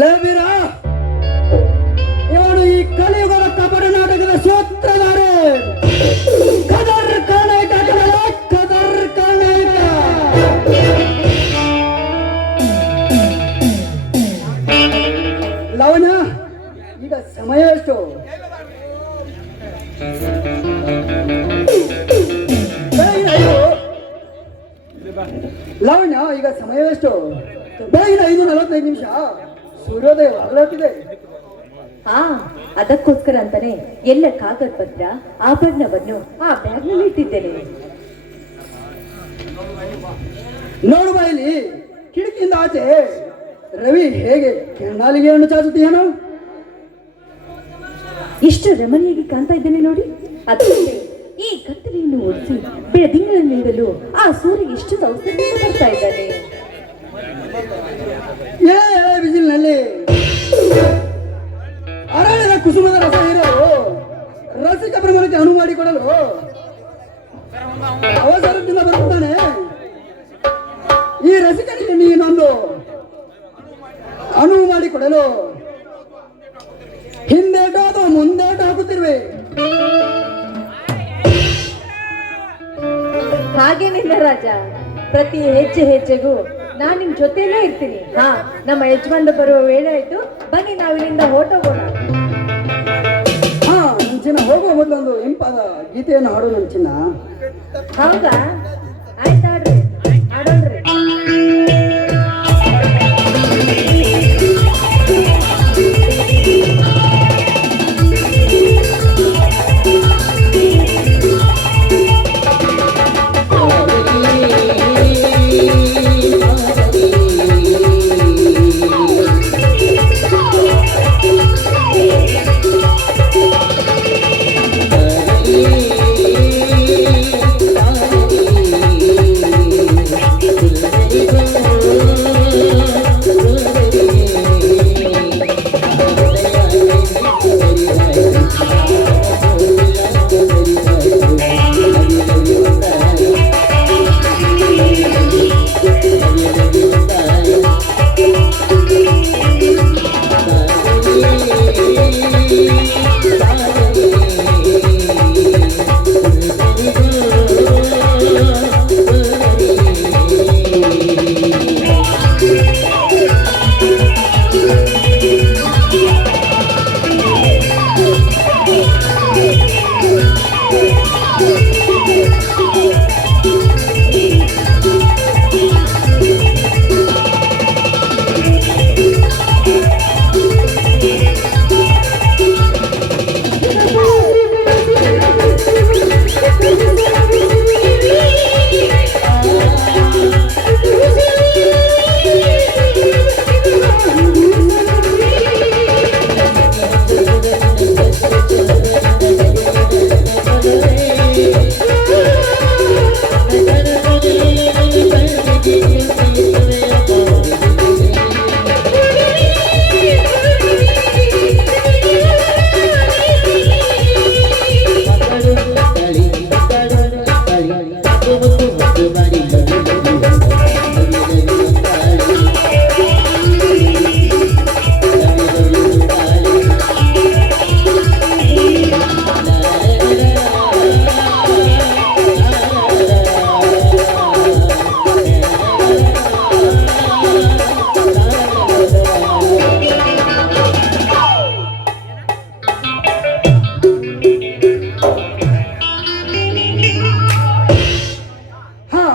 ಲವಿರ! ಇವನು ಈ ಕಲಿಯುಗದ ಕಬಡ್ಡಿ ನಾಟಕದ ಸೂತ್ರಧಾರೆ! ಕದರ್ ಕರ್ನಾಟಕ ಕದರ್ ಕರ್ನಾಟಕ! ಲವಣ ಈಗ ಸಮಯ ಎಷ್ಟು? ಲವಣ್ಯ, ಈಗ ಸಮಯ ಎಷ್ಟು? ಬೆಳಗಿನ ಐದು ನಲವತ್ತೈದು ನಿಮಿಷ. ಸೂರ್ಯೋದಯ ಆಗಲತ್ತಿದೆ ಹಾ ಅದಕ್ಕೋಸ್ಕರ ಅಂತಾನೆ ಎಲ್ಲ ಕಾಗದ ಪತ್ರ ಆಭರಣವನ್ನು ಆ ಬ್ಯಾಗ್ನಲ್ಲಿ ಇಟ್ಟಿದ್ದೇನೆ. ನೋಡು ಬಾಯಿಲಿ ಕಿಟಕಿಯಿಂದ ಆಚೆ ರವಿ ಹೇಗೆ ಕೆನ್ನಾಲಿಗೆಯನ್ನು ಚಾಚುತ್ತೀಯನು ಇಷ್ಟು ರಮಣೀಯಾಗಿ ಕಾಣ್ತಾ ಇದ್ದೇನೆ ನೋಡಿ. ಅದಕ್ಕೆ ಈ ಕತ್ತಲೆಯನ್ನು ಓಡಿಸಿ ಬೆಳದಿಂಗಳಿನಿಂದಲೂ ಆ ಸೂರ್ಯ ಎಷ್ಟು ಸೌಸರ್ಯದಿಂದ ಬರ್ತಾ ಇದ್ದಾನೆ. ಎಳೆ ಬಿಸಿಲಿನಲ್ಲಿ. ಅರಣ್ಯದ ಕುಸುಮದ ರಸ ಇರೋ ರಸಿಕ ಪ್ರಮಾಣಕ್ಕೆ ಅನುವು ಮಾಡಿಕೊಡಲು ಅವಸರದಿಂದ ಬರುತ್ತಾನೆ. ಈ ರಸಿಕನಿಗೆ ನೀನೊಂದು ಅನುವು ಮಾಡಿಕೊಡಲು. ಹಿಂದೇಟು ಅಥವಾ ಮುಂದೇಟು ಹಾಕುತ್ತಿರುವೆ ಹಾಗೇನಿಲ್ಲ ರಾಜ, ಪ್ರತಿ ಹೆಜ್ಜೆ ಹೆಜ್ಜೆಗೂ ನಾನ್ ನಿಮ್ ಜೊತೆಲೇ ಇರ್ತೀನಿ. ಹಾ ನಮ್ಮ ಯಜಮಾನ್ರು ಬರುವ ವೇಳೆ ಆಯ್ತು. ಬನ್ನಿ ನಾವಿಲ್ಲಿಂದ ಹೊರಟೋಗೋಣ ಹಾ ಮುಂಚಿನ ಹೋಗುವ ಮೊದಲೊಂದು ಇಂಪಾದ ಗೀತೆಯನ್ನು ಹಾಡು ಚಿನ್ನ. ಹೌದಾ?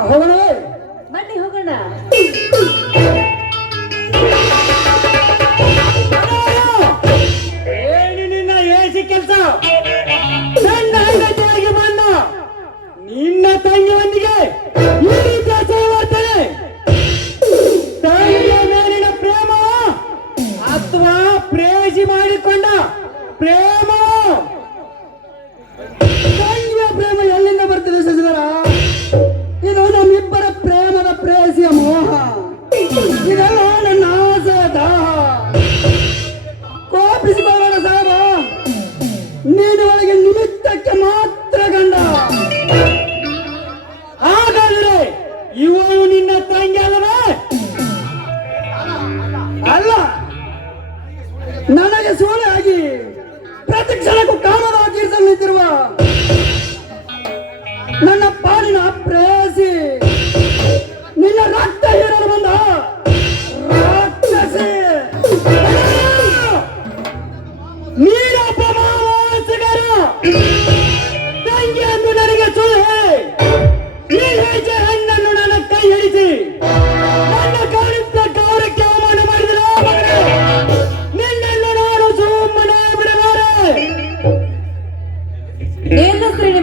ಬನ್ನಿ ಹೋಗೋಣ. ಕೆಲಸ? ನನ್ನ ಹೆಂಡತಿಯಾಗಿ ಬಂದ ನಿನ್ನ ತಂಗಿಯೊಂದಿಗೆ ಈ ರೀತಿಯ ವರ್ತನೆ ತಂಗಿಯ ಮೇಲಿನ ಪ್ರೇಮ ಅಥವಾ ಪ್ರೇಯಸಿ ಮಾಡಿಕೊಂಡ ಪ್ರೇಮ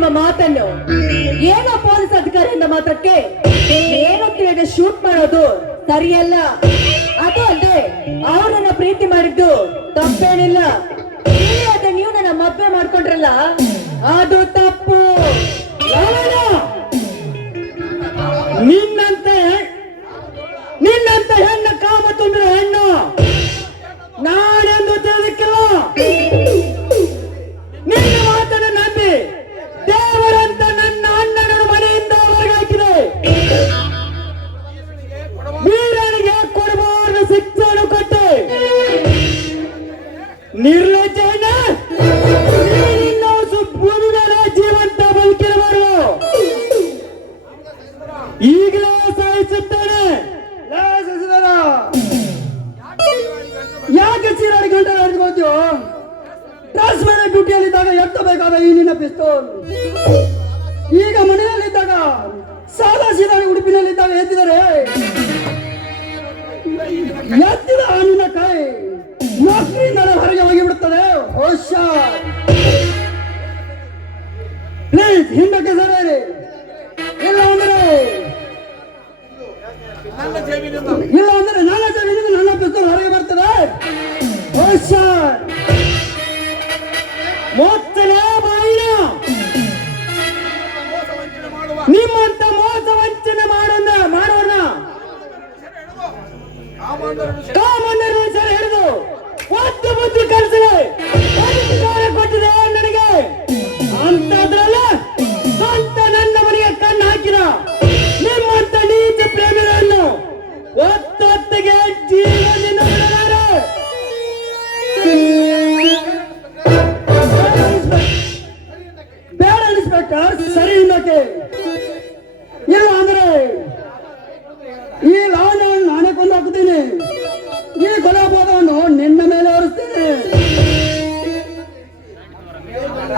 ನಿಮ್ಮ ಮಾತನ್ನು ಏನೋ ಪೊಲೀಸ್ ಅಧಿಕಾರಿಯಿಂದ ಮಾತ್ರಕ್ಕೆ ಏನು ತಿಳಿಯದೆ ಶೂಟ್ ಮಾಡೋದು ಸರಿಯಲ್ಲ. ಅದು ಅಲ್ಲದೆ ಅವರನ್ನ ಪ್ರೀತಿ ಮಾಡಿದ್ದು ತಪ್ಪೇನಿಲ್ಲ. ನೀವು ನನ್ನ ಮದ್ವೆ ಮಾಡ್ಕೊಂಡ್ರಲ್ಲ, ಅದು ತಪ್ಪು. ಎತ್ತಬೇಕಾದ ಈ ನಿನ್ನ ಪಿಸ್ತೂಲ್. ಈಗ ಮನೆಯಲ್ಲಿದ್ದಾಗ ಸಾದಾ ಸೀದಾ ಉಡುಪಿನಲ್ಲಿದ್ದಾಗ ಎತ್ತಿದರೆ ಎತ್ತಿದ ಆ ನಿನ್ನ ಕೈ ನೌಕರಿಯಿಂದಲೇ ಹೊರಗೆ ಹೋಗಿಬಿಡುತ್ತದೆ. ಹುಷಾರ್ ಪ್ಲೀಸ್ ಹಿಂದಕ್ಕೆ ಸರಿಯಿರಿ ಇಲ್ಲ ಅಂದ್ರೆ ಇಲ್ಲ ಇನ್ಸ್ಪೆಕ್ಟರ್ ಸರಿ ಇಲ್ಲಕ್ಕೆ ಇಲ್ಲ ಅಂದ್ರೆ, ಈ ಲಾಣವನ್ನು ನಾನೇ ಕೊಂದು ಹಾಕ್ತೀನಿ ಈ ಕೊಲೆಬೋಧವನ್ನು ನಿನ್ನ ಮೇಲೆ ಹೊರಿಸ್ತೇನೆ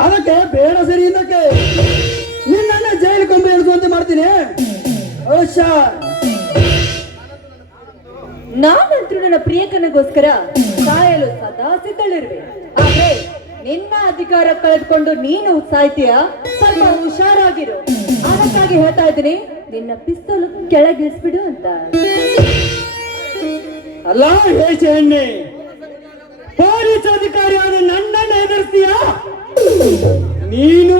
ಅದಕ್ಕೆ ಬೇಡ ಸರಿ ಇಲ್ಲಕ್ಕೆ ನಿನ್ನ ಜೈಲು ಕೊಂಬೆ ಹಿಡಿದುವಂತೆ ಮಾಡ್ತೀನಿ. ಹುಷಾರ್ ನಾನಂತೂ ನನ್ನ ಪ್ರಿಯಕನಗೋಸ್ಕರ ಕಾಯಲು ಸದಾ ಸಿದ್ಧಳಿರುವೆ. ಆದ್ರೆ ನಿನ್ನ ಅಧಿಕಾರ ಕಳೆದುಕೊಂಡು ನೀನು ಸಾಯ್ತೀಯ? ಸ್ವಲ್ಪ ಹುಷಾರಾಗಿರು. ಅದಕ್ಕಾಗಿ ಹೇಳ್ತಾ ಇದ್ದೀನಿ, ನಿನ್ನ ಪಿಸ್ತೂಲ್ ಕೆಳಗಿಳಿಸ್ಬಿಡು ಅಂತ. ಅಲ್ಲ ಹೇಳಿ ಪೊಲೀಸ್ ಪೊಲೀಸ್ ಅಧಿಕಾರಿಯಾದ ನನ್ನನ್ನು ಎದುರಿಸ್ತೀಯ? ನೀನು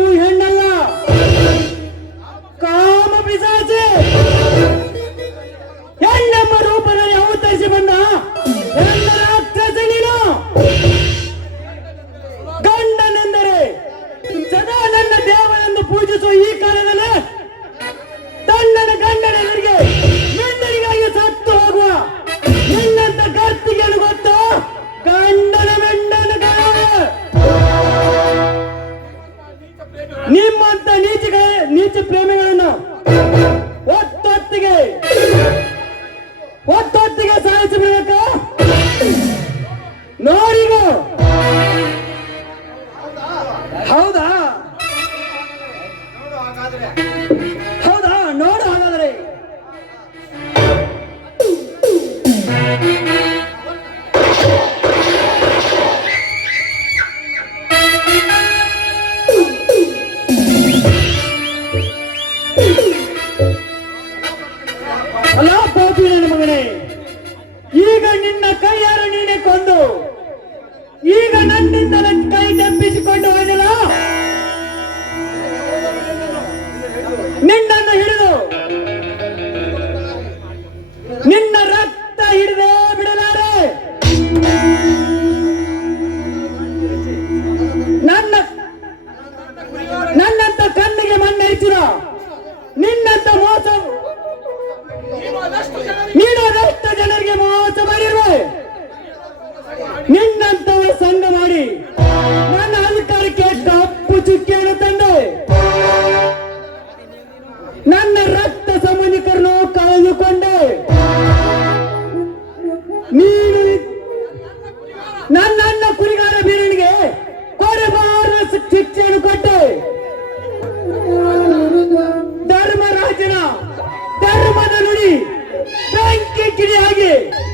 ಬೆಂಕಿ ಕಿಡಿಯಾಗಿ